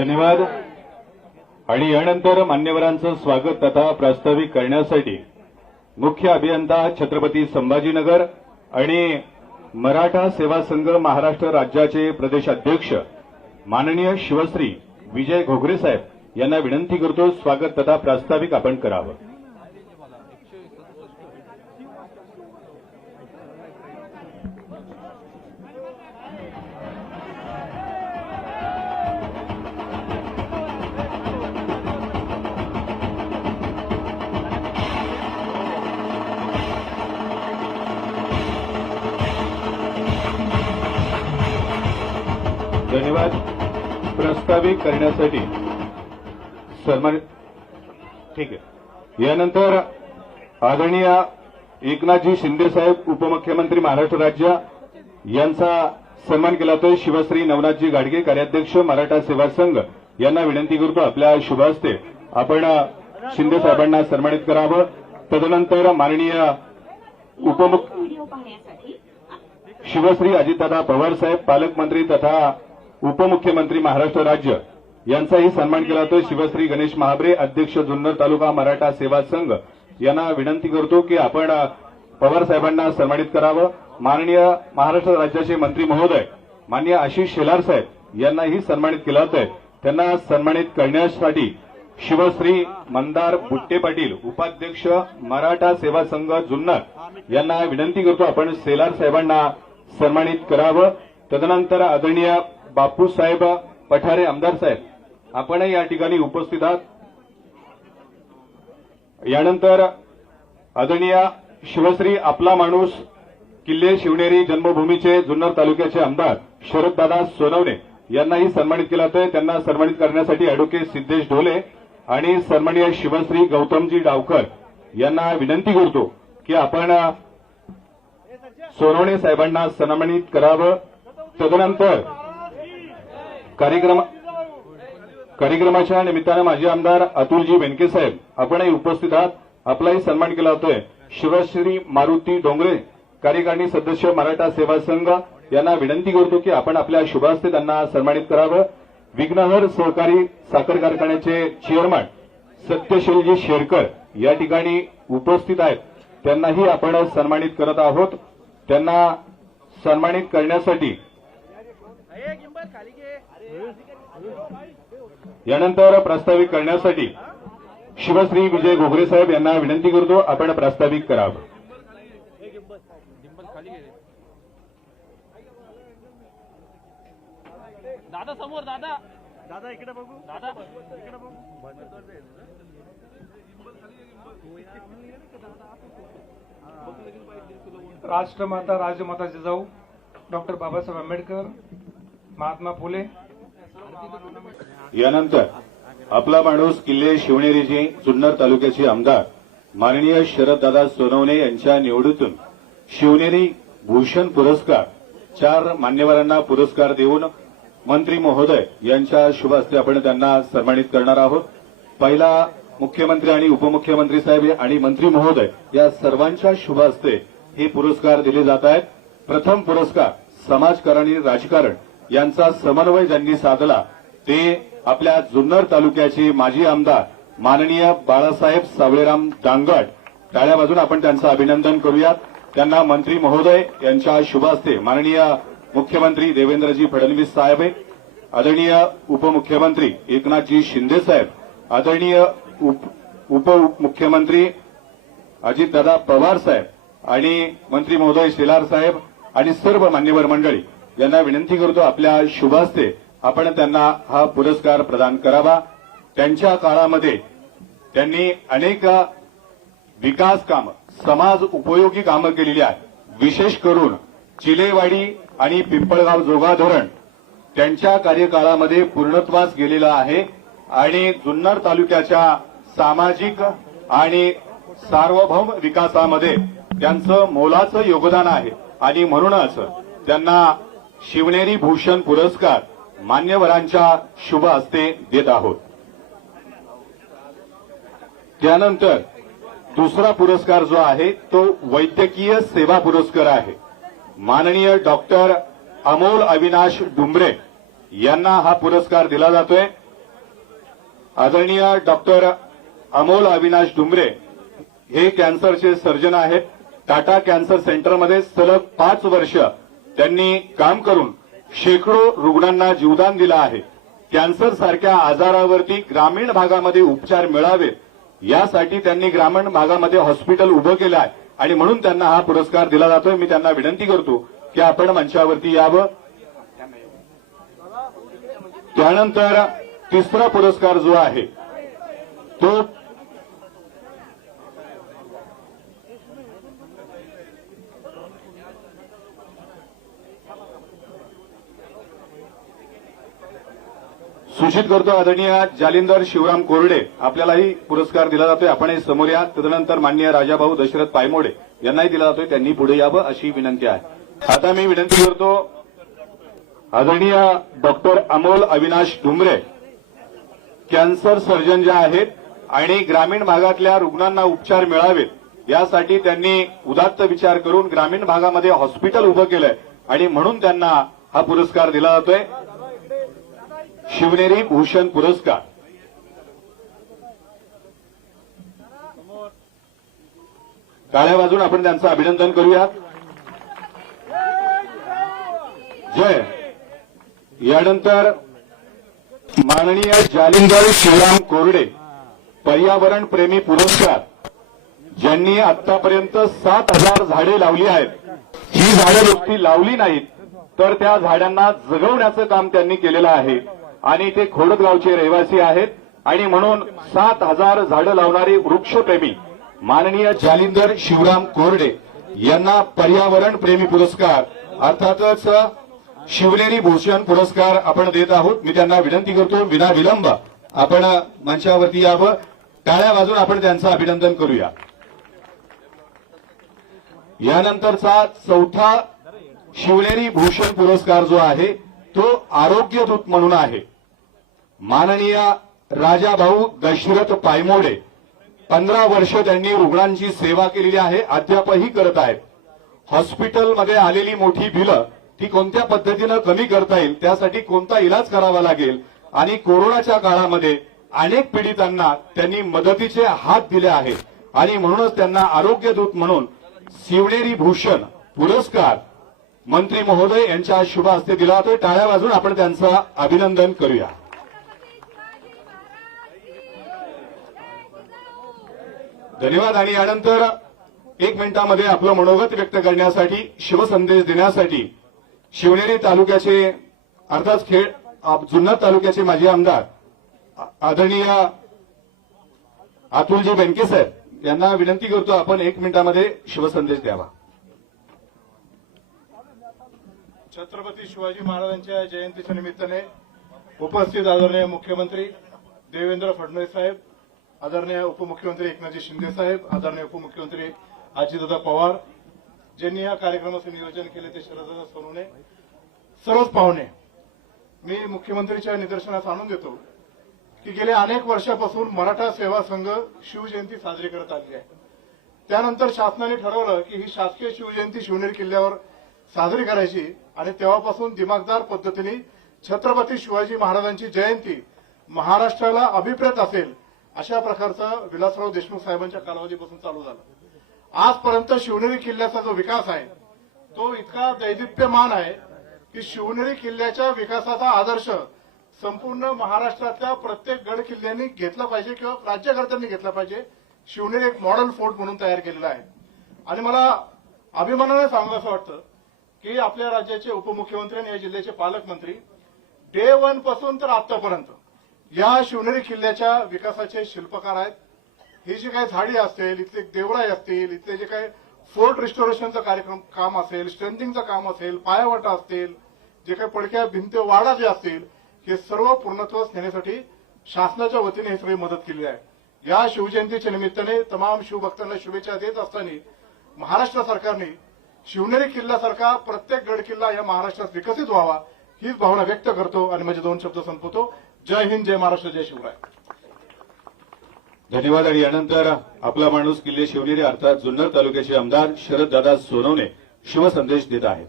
धन्यवाद. आणि यानंतर मान्यवरांचं स्वागत तथा प्रास्ताविक करण्यासाठी मुख्य अभियंता छत्रपती संभाजीनगर आणि मराठा सेवा संघ महाराष्ट्र राज्याचे प्रदेशाध्यक्ष माननीय शिवश्री विजय घोगरे साहेब यांना विनंती करतो स्वागत तथा प्रास्ताविक आपण करावं. धन्यवाद प्रस्तावित करण्यासाठी. सन्मानित ठीक आहे. यानंतर आदरणीय एकनाथजी शिंदे साहेब उपमुख्यमंत्री महाराष्ट्र राज्य यांचा सन्मान केला तर शिवश्री नवनाथजी गाडगे कार्याध्यक्ष मराठा सेवा संघ. यांना विनंती करतो आपल्या शुभ हस्ते आपण शिंदे साहेबांना सन्मानित करावं. तदनंतर माननीय उपमुख्य शिवश्री अजितदादा पवार साहेब पालकमंत्री तथा उपमुख्यमंत्री महाराष्ट्र राज्य यांचाही सन्मान केला तर शिवश्री गणेश महाबरे अध्यक्ष जुन्नर तालुका मराठा सेवा संघ. यांना विनंती करतो की आपण पवार साहेबांना सन्मानित करावं. माननीय महाराष्ट्र राज्याचे मंत्री महोदय माननीय आशिष शेलार साहेब यांनाही सन्मानित केलं होतं त्यांना सन्मानित करण्यासाठी शिवश्री मंदार बुट्टे पाटील उपाध्यक्ष मराठा सेवा संघ जुन्नर यांना विनंती करतो आपण सेलार साहेबांना सन्मानित करावं. तदनंतर आदरणीय बापूसाहेब पठारे आमदार साहेब आपणही या ठिकाणी उपस्थित आहात. यानंतर आदरणीय शिवश्री आपला माणूस किल्ले शिवनेरी जन्मभूमीचे जुन्नर तालुक्याचे आमदार शरददादा सोनवणे यांनाही सन्मानित केलं जातंय. त्यांना सन्मानित करण्यासाठी अॅडव्होकेट सिद्धेश ढोले आणि सन्माननीय शिवश्री गौतमजी डावकर यांना विनंती करतो की आपण सोनवणे साहेबांना सन्मानित करावं. तदनंतर कार्यक्रम कार्यक्रमाच्या निमित्तानं माजी आमदार अतुलजी बेनके साहेब आपणही उपस्थित आहात. आपलाही सन्मान केला जातोय. शिवश्री मारुती डोंगरे कार्यकारिणी सदस्य मराठा सेवा संघ यांना विनंती करतो की आपण आपल्या शुभास्ते त्यांना सन्मानित करावं. विघ्नहर सहकारी साखर कारखान्याचे चेअरमन सत्यशीलजी शेरकर या ठिकाणी उपस्थित आहेत. त्यांनाही आपण सन्मानित करत आहोत. त्यांना सन्मानित करण्यासाठी यानंतर प्रास्ताविक करण्यासाठी शिवश्री विजय घोगरे साहेब यांना विनंती करतो आपण प्रास्ताविक करावं. दादा समोर दादा. दादा इकडे बघू. दादा. इकडे बघू. राष्ट्रमाता राजमाता जिजाऊ डॉक्टर बाबासाहेब आंबेडकर महात्मा फुले यानंतर आपला माणूस किल्ले शिवनेरीचे जुन्नर तालुक्याचे आमदार माननीय शरददादा सोनवणे यांच्या निवडीतून शिवनेरी भूषण पुरस्कार चार मान्यवरांना पुरस्कार देऊन मंत्री महोदय यांच्या शुभ हस्ते आपण त्यांना सन्मानित करणार आहोत. पहिला मुख्यमंत्री आणि उपमुख्यमंत्री साहेब आणि मंत्री महोदय या सर्वांच्या शुभ हस्ते हे पुरस्कार दिले जात आहेत. प्रथम पुरस्कार समाजकारण आणि राजकारण यांचा समन्वय ज्यांनी साधला ते आपल्या जुन्नर तालुक्याचे माजी आमदार माननीय बाळासाहेब सावळेराम दांगड टाळ्या बाजून आपण त्यांचं अभिनंदन करूयात. त्यांना मंत्री महोदय यांच्या शुभ हस्ते माननीय मुख्यमंत्री देवेंद्रजी फडणवीस साहेब आदरणीय उपमुख्यमंत्री एकनाथजी शिंदे साहेब आदरणीय उप उपमुख्यमंत्री अजितदादा पवार साहेब आणि मंत्री महोदय शेलार साहेब आणि सर्व मान्यवर मंडळी. यांना विनंती करतो आपल्या शुभ हस्ते आपण त्यांना हा पुरस्कार प्रदान करावा. त्यांच्या काळामध्ये त्यांनी अनेक विकास कामं समाज उपयोगी कामं केलेली आहेत. विशेष करून चिलेवाडी आणि पिंपळगाव जोगा धरण त्यांच्या कार्यकाळामध्ये पूर्णत्वास गेलेलं आहे आणि जुन्नर तालुक्याच्या सामाजिक आणि सार्वभौम विकासामध्ये त्यांचं मोलाचं योगदान आहे. आणि म्हणूनच त्यांना शिवनेरी भूषण पुरस्कार मान्यवरांच्या शुभ हस्ते देत आहोत. त्यानंतर दुसरा पुरस्कार जो आहे तो वैद्यकीय सेवा पुरस्कार आहे. माननीय डॉक्टर अमोल अविनाश डुंबरे यांना हा पुरस्कार दिला जातोय. आदरणीय डॉक्टर अमोल अविनाश डुंबरे हे कॅन्सरचे सर्जन आहेत. टाटा कॅन्सर सेंटरमध्ये सलग पाच वर्ष त्यांनी काम करून शेकडो रुग्णांना जीवदान दिलं आहे. कॅन्सर सारख्या आजारावरती ग्रामीण भागामध्ये उपचार मिळावे यासाठी त्यांनी ग्रामीण भागामध्ये हॉस्पिटल उभं केलं आहे. आणि म्हणून त्यांना हा पुरस्कार दिला जातोय. मी त्यांना विनंती करतो की आपण मंचावरती यावं. त्यानंतर तिसरा पुरस्कार जो आहे तो सूचित करतो आदरणीय जालिंदर शिवराम कोरडे आपल्यालाही पुरस्कार दिला जातोय. आपणही समोर या. तदनंतर माननीय राजाभाऊ दशरथ पायमोडे यांनाही दिला जातोय. त्यांनी पुढे यावं अशी विनंती आहे. आता मी विनंती करतो आदरणीय doctor Amol Avinash Dumre cancer surgeon जे आहेत आणि ग्रामीण भागातल्या रुग्णांना उपचार मिळावेत यासाठी त्यांनी उदात्त विचार करून ग्रामीण भागामध्ये हॉस्पिटल उभं केलंय आणि म्हणून त्यांना हा पुरस्कार दिला जातोय. शिवनेरी भूषण पुरस्कार. काळ्या बाजून आपण त्यांचं अभिनंदन करूया जय. यानंतर माननीय जालिंदर शिवराम कोरडे पर्यावरण प्रेमी पुरस्कार ज्यांनी आतापर्यंत सात हजार झाडे लावली आहेत. ही झाडं व्यक्ती लावली नाहीत तर त्या झाडांना जगवण्याचं काम त्यांनी केलेलं आहे. आणि ते खोडदगावचे रहिवासी आहेत. आणि म्हणून सात हजार झाडं लावणारे वृक्षप्रेमी माननीय जालिंदर शिवराम कोरडे यांना पर्यावरण प्रेमी पुरस्कार अर्थातच शिवनेरी भूषण पुरस्कार आपण देत आहोत. मी त्यांना विनंती करतो विना विलंब आपण मंचावरती यावं. टाळ्या वाजून आपण त्यांचं अभिनंदन करूया. यानंतरचा चौथा शिवनेरी भूषण पुरस्कार जो आहे तो आरोग्य दूत म्हणून आहे. माननीय राजाभाऊ दशरथ पायमोडे पंधरा वर्ष त्यांनी रुग्णांची सेवा केलेली आहे अद्यापही करत आहेत. हॉस्पिटलमध्ये आलेली मोठी बिलं ती कोणत्या पद्धतीनं कमी करता येईल त्यासाठी कोणता इलाज करावा लागेल आणि कोरोनाच्या काळामध्ये अनेक पीडितांना त्यांनी मदतीचे हात दिले आहेत आणि म्हणूनच त्यांना आरोग्य दूत म्हणून शिवनेरी भूषण पुरस्कार मंत्री महोदय यांच्या शुभ हस्ते दिला जातोय. टाळ्या वाजून आपण त्यांचं अभिनंदन करूया. धन्यवाद. आणि यानंतर एक मिनिटामध्ये आपलं मनोगत व्यक्त करण्यासाठी शिवसंदेश देण्यासाठी शिवनेरी तालुक्याचे अर्थात खेळ जुन्नर तालुक्याचे माजी आमदार आदरणीय अतुलजी बेनके साहेब यांना विनंती करतो आपण एक मिनिटामध्ये शिवसंदेश द्यावा. छत्रपती शिवाजी महाराजांच्या जयंतीच्या निमित्ताने उपस्थित आदरणीय मुख्यमंत्री देवेंद्र फडणवीस साहेब आदरणीय उपमुख्यमंत्री एकनाथजी शिंदे साहेब आदरणीय उपमुख्यमंत्री अजितदादा पवार ज्यांनी या कार्यक्रमाचं नियोजन केले ते शरददादा सोनवणे सर्वच पाहुणे. मी मुख्यमंत्रीच्या निदर्शनास आणून देतो की गेल्या अनेक वर्षापासून मराठा सेवा संघ शिवजयंती साजरी करत आली आहे. त्यानंतर शासनाने ठरवलं की ही शासकीय शिवजयंती शिवनेर किल्ल्यावर साजरी करायची. आणि तेव्हापासून दिमागदार पद्धतीने छत्रपती शिवाजी महाराजांची जयंती महाराष्ट्राला अभिप्रेत असेल अशा प्रकारचं विलासराव देशमुख साहेबांच्या कालावधीपासून चालू झालं. आजपर्यंत शिवनेरी किल्ल्याचा जो विकास आहे तो इतका दैदिप्यमान आहे की शिवनेरी किल्ल्याच्या विकासाचा आदर्श संपूर्ण महाराष्ट्रातल्या प्रत्येक गड किल्ल्यांनी घेतला पाहिजे किंवा राज्यकर्त्यांनी घेतला पाहिजे शिवनेरी एक मॉडेल फोर्ट म्हणून तयार केलेला आहे. आणि मला अभिमानाने सांगू असं वाटतं की आपल्या राज्याचे उपमुख्यमंत्री आणि या जिल्ह्याचे पालकमंत्री डे वनपासून तर आतापर्यंत या शिवनेरी किल्ल्याच्या विकासाचे शिल्पकार आहेत. ही जी काही झाडी असेल इथले देवळाई असतील इथले जे काही फोर्ट रिस्टोरेशनचं कार्यक्रम काम असेल स्ट्रेंथिंगचं काम असेल पायावाटा असतील जे काही पडक्या भिंत वाडा जे असतील हे सर्व पूर्णत्वास नेण्यासाठी शासनाच्या वतीने ही सगळी मदत केली आहे. या शिवजयंतीच्या निमित्ताने तमाम शिवभक्तांना शुभेच्छा देत असताना महाराष्ट्र सरकारने शिवनेरी किल्ल्यासारखा प्रत्येक गड किल्ला या महाराष्ट्रात विकसित व्हावा हीच भावना व्यक्त करतो आणि माझे दोन शब्द संपवतो. जय हिंद जय महाराष्ट्र जय शिवराय. धन्यवाद. आणि यानंतर आपला माणूस किल्ले शिवनेरी अर्थात जुन्नर तालुक्याचे आमदार शरददादा सोनवणे शिवसंदेश देत आहेत.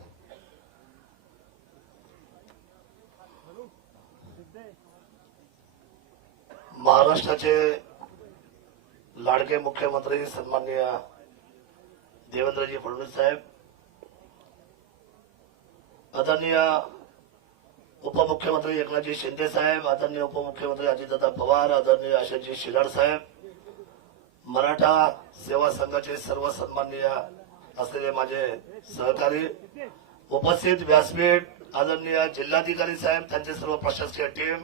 महाराष्ट्राचे लाडके मुख्यमंत्री सन्माननीय देवेंद्रजी फडणवीस साहेब आदरणीय उपमुख्यमंत्री एकनाथजी शिंदे साहेब आदरणीय उपमुख्यमंत्री अजितदादा पवार आदरणीय आशिषजी शिलाड साहेब मराठा सेवा संघाचे सर्व सन्माननीय असलेले माझे सहकारी उपस्थित व्यासपीठ आदरणीय जिल्हाधिकारी साहेब त्यांचे सर्व प्रशासकीय टीम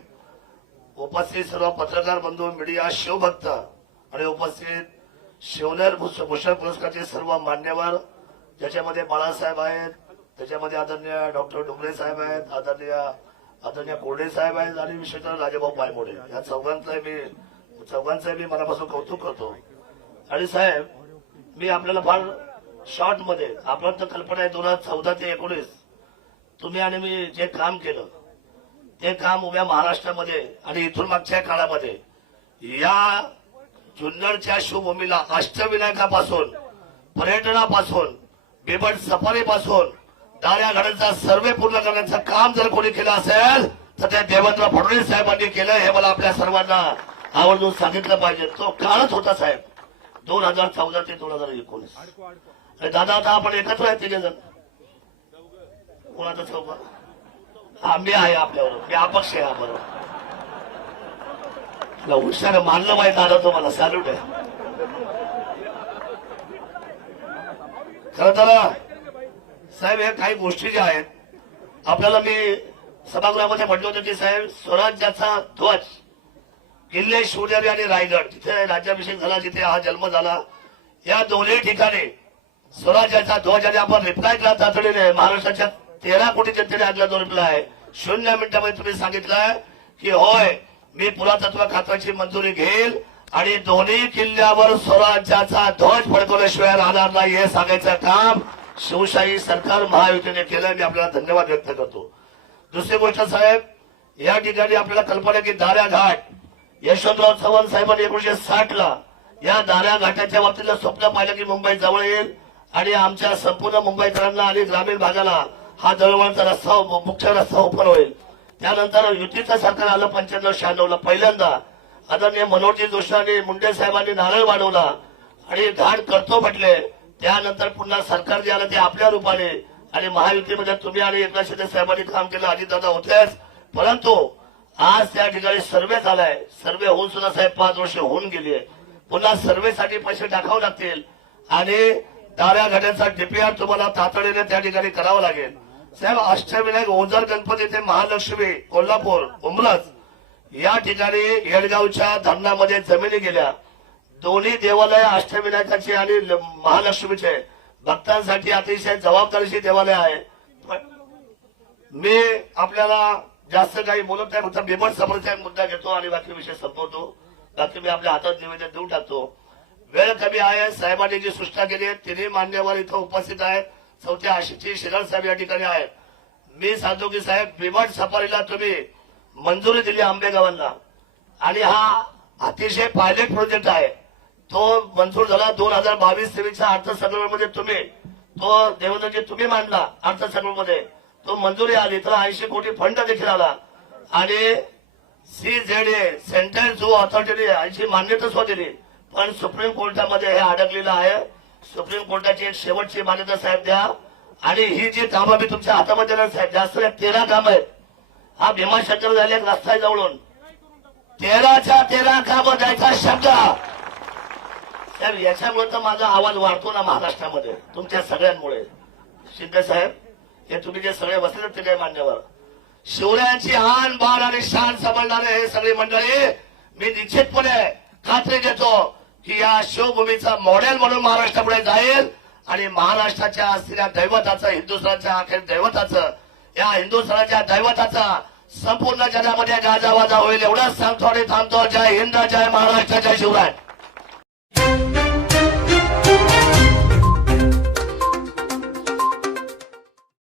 उपस्थित सर्व पत्रकार बंधू मीडिया शिवभक्त आणि उपस्थित शिवनेर भूष- भूषण पुरस्कारचे सर्व मान्यवर ज्याच्यामध्ये बाळासाहेब आहेत त्याच्यामध्ये आदरणीय डॉक्टर डुबरे साहेब आहेत आदरणीय आदरणीय कोरडे साहेब आहेत आणि विशेषतः राजाभाऊ पायमोडे. या चौघांचं मी चौघांचं मी मनापासून कौतुक करतो. आणि साहेब मी आपल्याला फार शॉर्टमध्ये आपल्याला तर कल्पना आहे दोन हजार चौदा ते एकोणीस तुम्ही आणि मी जे काम केलं ते काम उभ्या महाराष्ट्रामध्ये आणि इथून मागच्या काळामध्ये या जुन्नरच्या शिवभूमीला अष्टविनायकापासून पर्यटनापासून बिबट सफारीपासून दाऱ्या घाटाचा सर्वे पूर्ण करण्याचं काम जर कोणी केलं असेल तर ते देवेंद्र फडणवीस साहेबांनी केलं हे मला आपल्या सर्वांना आवर्जून सांगितलं पाहिजे. तो काळच होता साहेब. दोन हजार चौदा ते दोन हजार एकोणीस. आणि दादा आता आपण एकत्र आहे तिघे जण. कोणाचा चौका हा मी आहे आपल्याबरोबर. मी अपक्ष आहे बरोबर. तुला हुशार मानलं माहीत तो तुम्हाला सॅल्यूट आहे. खरं तर साहेब या काही गोष्टी ज्या आहेत आपल्याला मी सभागृहामध्ये म्हटलं होतं की साहेब स्वराज्याचा ध्वज किल्ले शिवनेरी आणि रायगड जिथे राज्याभिषेक झाला जिथे हा जन्म झाला या दोन्ही ठिकाणी स्वराज्याचा ध्वज आणि आपण रिप्लाय केला तातडीने महाराष्ट्राच्या तेरा कोटी जनतेने आजला जो रिप्लाय शून्य मिनिटामध्ये तुम्ही सांगितलं की होय मी पुरातत्व खात्याची मंजुरी घेईल आणि दोन्ही किल्ल्यावर स्वराज्याचा ध्वज फडकवल्याशिवाय राहणार नाही हे सांगायचं काम शिवशाही सरकार महायुतीने केलं मी आपल्याला धन्यवाद व्यक्त करतो. दुसरी गोष्ट साहेब या ठिकाणी आपल्याला कल्पना की दाऱ्या घाट यशवंतराव चव्हाण साहेबांनी एकोणीशे साठ ला या दाऱ्या घाटाच्या बाबतीतलं स्वप्न पाहिलं की मुंबई जवळ येईल आणि आमच्या संपूर्ण मुंबईकरांना आणि ग्रामीण भागाला हा दळवळचा रस्ता मुख्य रस्ता ओपन होईल. त्यानंतर युतीचं सरकार आलं पंच्याण्णव शहाण्णव ला पहिल्यांदा. आदरणीय मनोजी जोशी आणि मुंडे साहेबांनी नारळ वाढवला आणि घाट करतो म्हटले त्यानंतर पुन्हा सरकार जे आलं ते आपल्या रूपाने आणि महायुतीमध्ये तुम्ही आणि एकनाथ शिंदे साहेबांनी काम केलं अजितदादा होतेच. परंतु आज त्या ठिकाणी सर्वे झालाय. सर्वे होऊन सुद्धा साहेब पाच वर्ष होऊन गेली पुन्हा सर्वेसाठी पैसे टाकावे लागतील आणि ताऱ्या घड्याचा डीपीआर तुम्हाला तातडीने त्या ठिकाणी करावा लागेल. साहेब अष्टविनायक ओझर गणपती ते महालक्ष्मी कोल्हापूर उमरज या ठिकाणी येडगावच्या धरणामध्ये जमिनी गेल्या. दोन्ही देवालय अष्टविनायकाचे आणि ल- महालक्ष्मीचे. भक्तांसाठी अतिशय जबाबदारीची देवालय आहे. पण मी आपल्याला जास्त काही बोलत नाही फक्त बिमट समस्या मुद्दा घेतो आणि बाकी विषय संपवतो. बाकी मी आपल्या हातात निवेदन देऊन टाकतो. वेळ कमी आहे साहेबांनी जी सूचना केली आहे तिन्ही मान्यवर इथं उपस्थित आहेत. चौथ्या आशीची शिराळ साहेब या ठिकाणी आहेत. मी सांगतो की साहेब बिमट सफारीला तुम्ही मंजुरी दिली आंबेगावांना. आणि हा अतिशय पायलट प्रोजेक्ट आहे. तो मंजूर झाला दोन हजार बावीस तेवीसच्या अर्थसंकल्पामध्ये तुम्ही. तो देवेंद्रजी तुम्ही मांडला अर्थसंकल्पामध्ये तो मंजुरी आली तर ऐंशी कोटी फंड देखील आला. आणि C Z A central zoo ऑथॉरिटीने ऐंशी मान्यता सुद्धा दिली. पण सुप्रीम कोर्टामध्ये हे अडकलेलं आहे. सुप्रीम कोर्टाची एक शेवटची मान्यता साहेब द्या. आणि ही जी कामं मी तुमच्या हातामध्ये देणार साहेब जास्त नाही तेरा काम आहेत. हा भीमाशंकर झाले रस्ता आहे जवळून. तेराच्या तेरा कामं द्यायचा शब्द. तर याच्यामुळे तर माझा आवाज वाढतो ना महाराष्ट्रामध्ये तुमच्या सगळ्यांमुळे. शिंदे साहेब हे तुम्ही जे सगळे बसले ते काही मान्यवर? शिवरायांची हान बाण आणि शान समजणारे हे सगळी मंडळी मी निश्चितपणे खात्री देतो की या शिवभूमीचा मॉडेल म्हणून महाराष्ट्रापुढे जाईल आणि महाराष्ट्राच्या असलेल्या दैवताचं हिंदुस्थानच्या अखेर दैवताचं या हिंदुस्थानाच्या दैवताचा संपूर्ण जगामध्ये गाजावाजा होईल एवढंच सांगतो आणि थांबतो. जय हिंद जय महाराष्ट्र जय शिवराय.